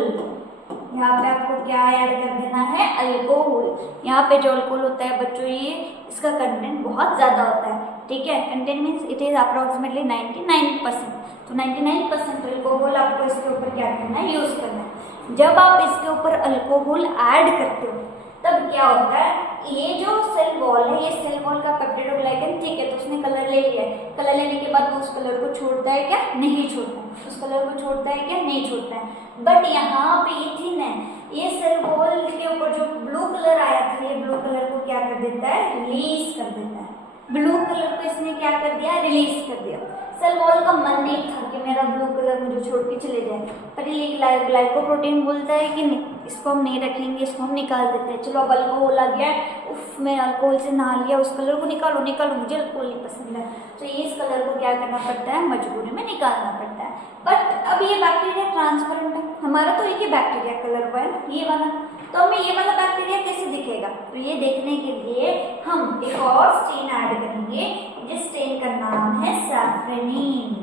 यहाँ पे आपको क्या ऐड कर देना है? अल्कोहल। यहाँ पे जो अल्कोहल होता है बच्चों, ये इसका कंटेंट बहुत ज्यादा होता है, ठीक है। Content means it is approximately 99%। तो 99% अल्कोहल आपको इसके ऊपर क्या करना है? यूज करना है। जब आप इसके ऊपर अल्कोहल ऐड करते हो तब क्या होता है? ये जो सेल वॉल है, ये सेल वॉल का पेप्टिडोग्लाइकन, ठीक है, तो उसने कलर ले लिया है। कलर लेने के बाद वो उस कलर को छोड़ता है क्या? नहीं छोड़ता। उस कलर को छोड़ता है क्या? नहीं छोड़ता है। बट यहाँ पे ये थिन है, ये सेल वॉल के ऊपर जो ब्लू कलर आया था, ये ब्लू कलर को क्या कर देता है? रिलीज कर देता है। ब्लू कलर को इसने क्या कर दिया? रिलीज कर दिया। सेल वॉल का मन नहीं था कि मेरा ब्लू कलर मुझे छोड़ के चले जाए, पर ये ग्लाइकोप्रोटीन बोलता है कि नहीं, इसको हम नहीं रखेंगे, इसको हम निकाल देते हैं। चलो अब अल्कोहल आ गया, उफ मैं अल्कोहल से नहा लिया, उस कलर को निकालो, मुझे अल्कोहल नहीं पसंद है। तो ये इस कलर को क्या करना पड़ता है? मजबूरी में निकालना पड़ता है। बट अब ये बैक्टीरिया ट्रांसपेरेंट है, हमारा तो एक ही बैक्टीरिया कलर हुआ है ना, ये वाला। तो हमें ये वाला बैक्टीरिया कैसे दिखेगा? तो ये देखने के लिए हम एक और स्टेन ऐड करेंगे, जिस स्टेन का नाम है सैफ्रेनिन।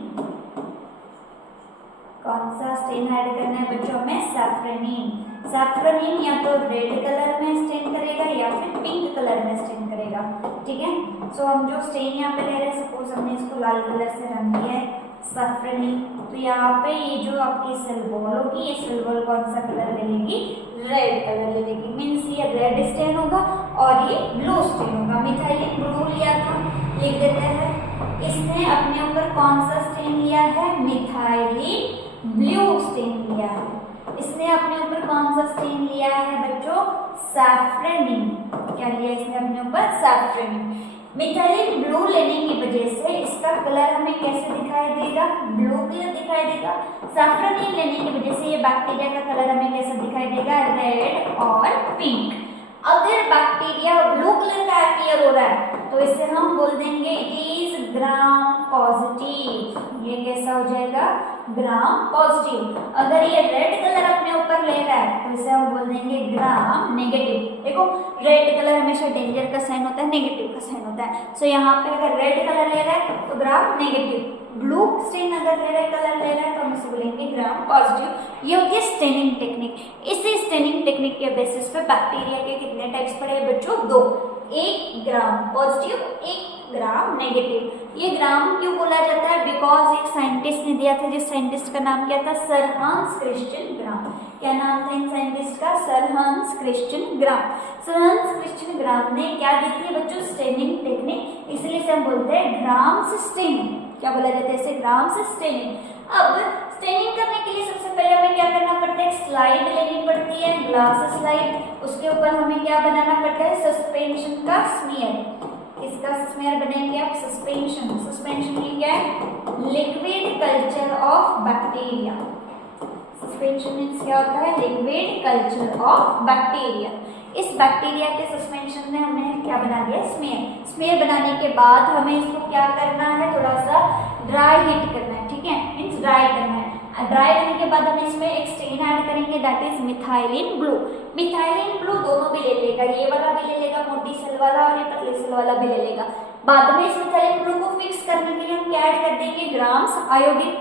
कौन सा स्टेन ऐड करना है बच्चों में? सैफ्रेनिन। सैफ्रेनिन या तो रेड कलर में स्टेन करेगा या फिर पिंक कलर में स्टेन करेगा, ठीक है। सो हम जो स्टेन यहाँ पे ले रहे हैं, सपोज हमने इसको लाल कलर से रंग दिया है सैफ्रेनिन, तो यहाँ पे ये जो आपकी सेल वॉल होगी, ये सेल वॉल कौन सा कलर ले लेगी? रेड कलर ले लेगी। मीन्स ये रेड स्टेन होगा और ये ब्लू स्टेन होगा। मिथाइलिन ब्लू लिया था, लिख देते हैं। इसने अपने ऊपर कौन सा स्टेन लिया है? मिथाइलिन ब्लू स्टेन लिया है। इसने अपने ऊपर कौन सा स्टेन लिया है बच्चों? सैफ्रेनिन। क्या लिया इसने अपने ऊपर? सैफ्रेनिन। मिथाइलिन ब्लू लेने की वजह से इसका कलर हमें कैसे दिखाई देगा? ब्लू कलर दिखाई देगा। सैफ्रेनिन लेने की वजह से ये बैक्टीरिया का कलर हमें कैसा दिखाई देगा? रेड और पिंक। अगर बैक्टीरिया ब्लू कलर का अपीयर हो रहा है तो इसे हम बोल देंगे इट इज ग्राम पॉजिटिव। ये कैसा हो जाएगा? Gram positive. अगर ये रेड कलर अपने ऊपर ले रहा है तो इसे हम बोल देंगे ग्राम नेगेटिव। देखो रेड कलर हमेशा डेंजर का साइन होता है, नेगेटिव का साइन होता है। सो यहाँ पे अगर रेड कलर ले रहा है तो ग्राम नेगेटिव। ब्लू स्टेन अगर ले रहा है, कलर ले रहा है, तो हम इसे बोलेंगे ग्राम पॉजिटिव। ये होती है स्टेनिंग टेक्निक। इसी स्टेनिंग टेक्निक के बेसिस पे बैक्टीरिया के कितने टाइप्स पड़े हैं बच्चों? 2। एक ग्राम पॉजिटिव, एक ग्राम नेगेटिव। ये ग्राम क्यों बोला जाता है? बिकॉज एक साइंटिस्ट ने दिया था, जिस साइंटिस्ट का नाम क्या था? सर हांस क्रिश्चियन ग्राम। क्या नाम था इन साइंटिस्ट का? सर हांस क्रिश्चियन ग्राम। सर हांस क्रिश्चियन ग्राम ने क्या दी थी बच्चों? Staining technique. इसलिए इसे हम बोलते हैं ग्राम्स स्टेनिंग। क्या बोला जाता है इसे? Grams staining. अब स्टेनिंग करने के लिए सबसे पहले हमें क्या करना पड़ता है? स्लाइड लेनी पड़ती है, ग्लास स्लाइड। उसके ऊपर हमें क्या बनाना पड़ता है? सस्पेंशन का स्मीयर। इसका स्मीयर बनाएंगे आप सस्पेंशन। सस्पेंशन ये क्या है? Liquid culture of bacteria. Suspension means क्या होता है, लिक्विड कल्चर ऑफ बैक्टीरिया। इस बैक्टीरिया के सस्पेंशन में हमने क्या बना दिया, स्मेयर। स्मेयर बनाने के बाद हमें इसको क्या करना है, थोड़ा सा ड्राई हीट करना है, ठीक है, मीन्स ड्राई करना है। ड्राई करने के बाद हम इसमें एक स्टेन ऐड करेंगे, that is methylene blue. Methylene blue दोनों भी ले लेगा, ये वाला भी ले लेगा मोटी सेल वाला और ये पतली सेल वाला भी ले लेगा। बाद में इस मिथाइलिन ब्लू को फिक्स करने के लिए हम क्या ऐड कर देंगे, ग्राम्स आयोडीन।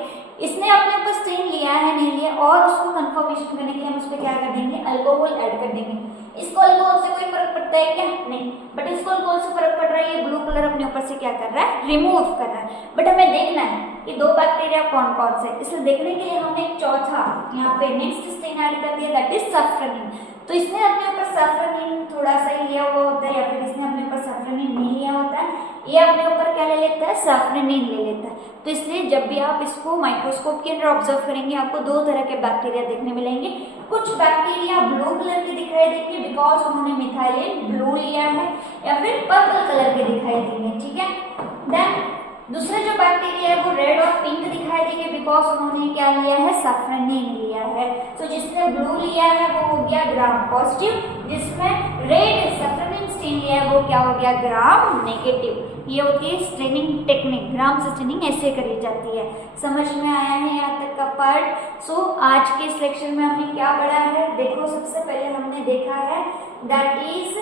इसने अपने ऊपर स्टेन लिया है नहीं लिया, और उसको कंफर्मेशन करने के लिए हम उस पर क्या कर देंगे, अल्कोहल ऐड कर देंगे। इसको अल्कोहल से कोई फर्क पड़ता है क्या, नहीं, बट इसको अल्कोहल से फर्क पड़ रहा है, ये ब्लू कलर अपने ऊपर से क्या कर रहा है, रिमूव कर रहा है। बट हमें देखना है कि दो बैक्टीरिया कौन कौन से, इसलिए देखने के लिए हमने एक चौथा यहाँ पे नेक्स्ट स्टेन ऐड कर दिया, दैट इज सफ्रनिन। तो इसने अपने ऊपर सफ्रनिन थोड़ा सा ही लिया हुआ होता है, या फिर इसने अपने ऊपर सफ्रनिन नहीं लिया होता है, ये अपने ऊपर क्या ले लेता है, सफ्रनिन ले लेता है। तो इसलिए जब भी आप इसको माइक्रोस्कोप के अंदर ऑब्जर्व करेंगे, आपको दो तरह के बैक्टीरिया देखने मिलेंगे। कुछ बैक्टीरिया ब्लू कलर के दिखाई देंगे बिकॉज उन्होंने मिथाइलिन ब्लू लिया है, या फिर पर्पल कलर के दिखाई देंगे, ठीक है। देन दूसरे जो बैक्टीरिया है वो रेड और पिंक दिखाई देंगे बिकॉज उन्होंने क्या लिया है, सफ्रनिन लिया है। तो जिसने ब्लू लिया है वो हो गया ग्राम पॉजिटिव, जिसमें रेड सफ्रनिन स्टेन लिया है वो क्या हो गया, ग्राम नेगेटिव। ये होती है स्टेनिंग टेक्निक, ग्राम से स्टेनिंग ऐसे करी जाती है। समझ में आया है यहाँ तक का पार्ट। सो आज के इस लेक्चर में हमने क्या पढ़ा है, देखो सबसे पहले हमने देखा है दैट इज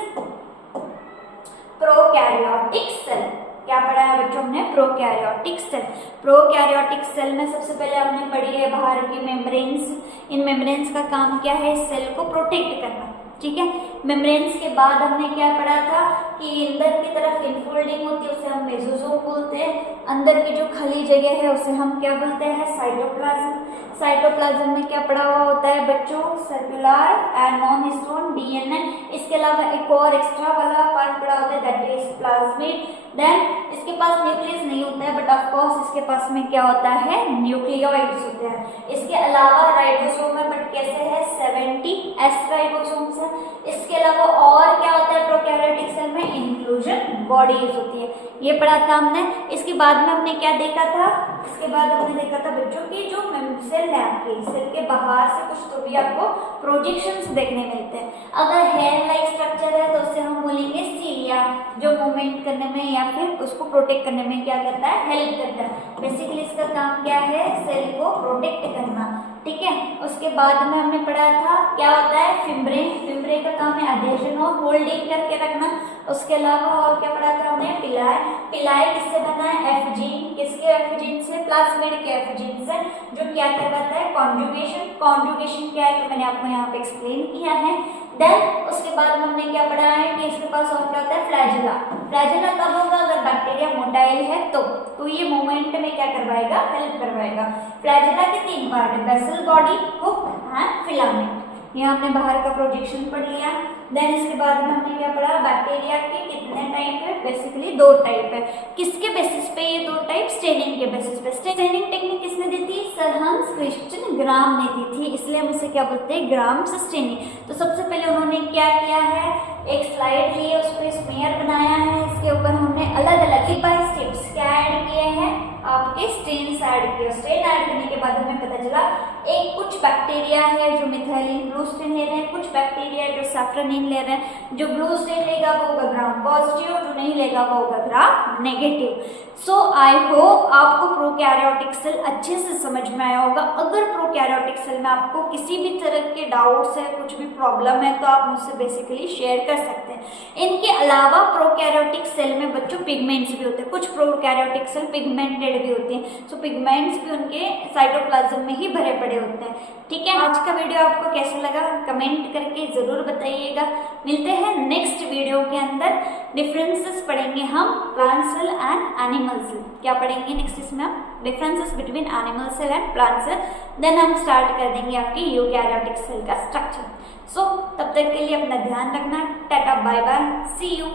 प्रोकैरियोटिक सेल। क्या पढ़ा है बच्चों, हमने प्रोकैरियोटिक सेल। प्रोकैरियोटिक सेल में सबसे पहले हमने पढ़ी है बाहर की मेम्ब्रेन्स। इन मेम्ब्रेन्स का काम क्या है, सेल को प्रोटेक्ट करना, ठीक है। मेम्ब्रेन्स के बाद हमने क्या पढ़ा था कि अंदर की तरफ इनफोल्डिंग होती है, उसे हम मेसोसोम बोलते हैं। अंदर की जो खाली जगह है उसे हम क्या बोलते हैं, साइटोप्लाज्म। साइटोप्लाज्म में क्या पढ़ा हुआ होता है बच्चों, circular and non histone DNA. इसके अलावा एक और एक्स्ट्रा वाला पार्ट पढ़ा होता है दैट इज प्लाज्मिड। देन इसके पास न्यूक्लियस नहीं होता है, बट ऑफ कोर्स इसके पास में क्या होता है, न्यूक्लियोइड्स होते हैं। इसके अलावा राइबोसोम है, बट कैसे है, 70S राइबोसोम्स है। इसके अलावा और क्या होता है प्रोकैरियोटिक सेल में, इंक्लूजन बॉडीज होती है, ये पढ़ा था हमने। इसके बाद में हमने क्या देखा था, इसके बाद हमने देखा था बच्चों की जो सेल है आपकी, सेल के बाहर से कुछ तो भी आपको प्रोजेक्शंस देखने मिलते हैं। अगर हेयर लाइक स्ट्रक्चर है तो उसे हम बोलेंगे सीलिया, जो मूवमेंट करने में या फिर उसको प्रोटेक्ट करने में क्या करता है, हेल्प करता है। बेसिकली इसका काम क्या है, सेल को प्रोटेक्ट करना, ठीक है। उसके बाद में हमने पढ़ा था क्या होता है, फिम्ब्रे। फिम्ब्रे का काम है अडेशन और होल्डिंग करके रखना। उसके अलावा और क्या पढ़ा था हमने, पिलाई। पिलाई किससे बना है, एफजीन। किसके एफजीन से, प्लाज्मिड के एफजीन से, जो क्या करवाता है, कॉन्जुगेशन। कॉन्जुगेशन क्या है तो मैंने आपको यहाँ पे एक्सप्लेन किया है। देन उसके बाद में हमने क्या पढ़ा है कि इसके पास और क्या होता है, फ्लैजिला। फ्लैजिला कब होगा, अगर बैक्टीरिया मोटाइल है तो ये मूवमेंट में क्या करवाएगा, हेल्प करवाएगा। फ्लैजिला के 3 पार्ट है, basal body, hook and filament. ये हमने बाहर का प्रोजेक्शन पढ़ लिया। देन इसके बाद में हमने क्या पढ़ा, बैक्टीरिया के कितने टाइप है, बेसिकली 2 टाइप है। किसके बेसिस पे ये 2 टाइप, स्टेनिंग के बेसिस पे। स्टेनिंग टेक्निक किसने दी थी, सर हंस क्रिश्चियन ग्राम ने दी थी, इसलिए हम उसे क्या बोलते हैं, ग्राम से स्टेनिंग। तो सबसे पहले उन्होंने क्या किया है, एक स्लाइड ली है, उस पर स्मेयर बनाया है, इसके ऊपर हमने अलग अलग स्टेप बाय स्टेप्स क्या ऐड किए हैं, आपके स्टेन्स ऐड किए। स्टेन ऐड करने के बाद हमें पता चला एक कुछ बैक्टीरिया है जो मिथाइलिन ब्लू स्टेन ले रहे हैं, कुछ बैक्टीरिया है जो सैफ्रनिन ले रहे हैं। जो ब्लू स्टेन लेगा वो होगा ग्राम पॉजिटिव, जो नहीं लेगा वो होगा gram negative. So I hope आपको प्रोकैरियोटिक सेल अच्छे से समझ में आया होगा। अगर प्रोकैरियोटिक सेल में आपको किसी भी तरह के डाउट्स है, कुछ भी प्रॉब्लम है, तो आप मुझसे बेसिकली शेयर कर सकते हैं। इनके अलावा प्रोकैरियोटिक सेल में बच्चों पिगमेंट्स भी होते हैं, कुछ प्रोकैरियोटिक सेल पिगमेंटेड भी होते हैं। सो पिगमेंट्स भी उनके साइटोप्लाज्म में ही भरे पड़े होते हैं, ठीक है। आज का वीडियो आपको कैसा लगा कमेंट करके जरूर बताइएगा। मिलते हैं नेक्स्ट वीडियो के अंदर। डिफरेंसेस पढ़ेंगे हम plant cell and animal cell. क्या पढ़ेंगे नेक्स्ट इसमें हम, differences between animal cell and plant cell. Then हम स्टार्ट कर देंगे आपकी यूकैरियोटिक सेल का स्ट्रक्चर। सो तब तक के लिए अपना ध्यान रखना। Tata bye bye, see you.